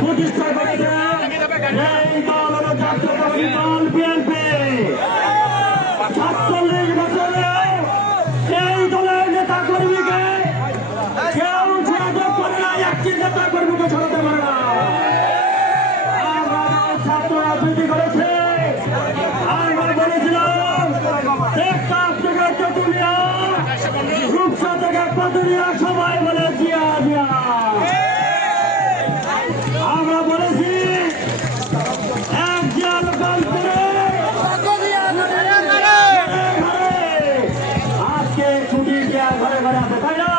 প্রতিষ্ঠা করেছে এই দল হল জাতীয়তাবাদী দল বিএনপি। ৪৭ বছরে এই দলের নেতা কর্মীকে কেউ সরাতে পারে না, একটি নেতা কর্মীকে সরাতে পারে না। ছাত্র রাজনীতি করেছে। আমরা বলেছিলাম টেকনাফ থেকে তেঁতুলিয়া, রূপসা থেকে পাতুলিয়া সবাই বলে জিয়া জিয়া। আমরা বলেছি এক জিয়া লোকাল করে আজকে ছুটি দেওয়া ঘরে ঘরে আছে, তাই না?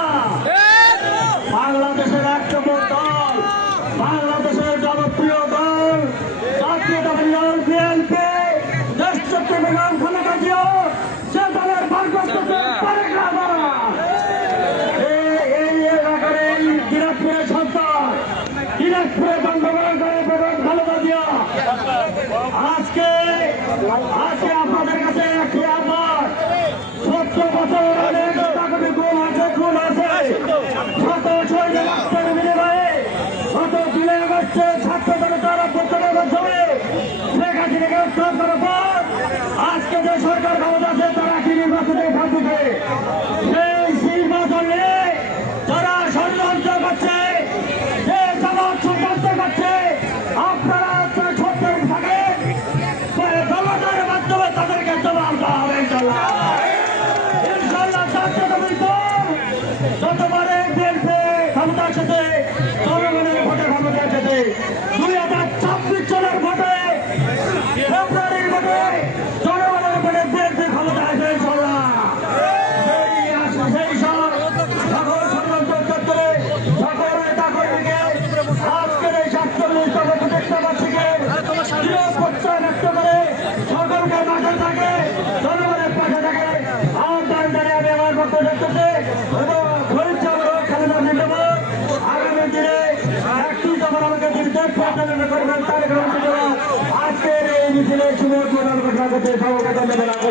বাংলাদেশের এক নম্বর দল, বাংলাদেশের জনপ্রিয় দল জাতীয়তাবাদী দল বিএনপি, দেশনেত্রী বেগম খালেদা জিয়া সে দলের ভারপ্রাপ্ত তারেক রহমান, এই এলাকার এই দিনাজপুরের সন্তান, দিনাজপুরে জন্মগ্রহণ করে বেগম খালেদা জিয়া আজকে আপনাদের কাছে একটি আহ্বান। ১৭ বছর অনেক নেতাকর্মী খুন আছে, শত শহীদ রক্তের বিনিময়ে গত ২ আগস্টে ছাত্র জনতার অভ্যুত্থানের মাধ্যমে শেখ হাসিনাকে উত্থান করার পর আজকে যে সরকার ক্ষমতা আছে তারা কি নির্বাচনে ভাগ দিবে? সেই নির্বাচন নিয়ে যারা ষড়যন্ত্র করছে, যে জামাত ষড়যন্ত্র করছে, আপনারা সত্যের থাকে জনতার মাধ্যমে তাদেরকে জবাব দেওয়া হবে ইনশাল্লাহ। জাতীয়তাবাদী দল যতবারে বিএনপি ক্ষমতা এসেছে, জনগণের ভোটে ক্ষমতা এসেছে। ২০২৬ সালের ভোটে, ফেব্রুয়ারির ভোটে জনগণের ভোটে বিএনপি ক্ষমতা এসে ইনশাল্লাহ। সেই সব সকল ষড়যন্ত্র চত্বরে সকল নেতা কর্মীকে আজকের এই ৪৭তম প্রতিষ্ঠাবার্ষিকে নিরাপত্তা ব্যক্ত করে সকলকে পাশে থাকে, জনগণের পাশে থাকে আহ্বান জানিয়ে আমি আমার বক্তব্য করতে এবং শহীদ খালেদা জিন্দাবাদ। আগামী দিনে একটি যখন আমাকে নির্দেশ পরিচালনা করবেন তারেক রহমান আজকের এই মিছিলে শুভ প্রদান ঘোষণা করতে সকলকে ধন্যবাদ।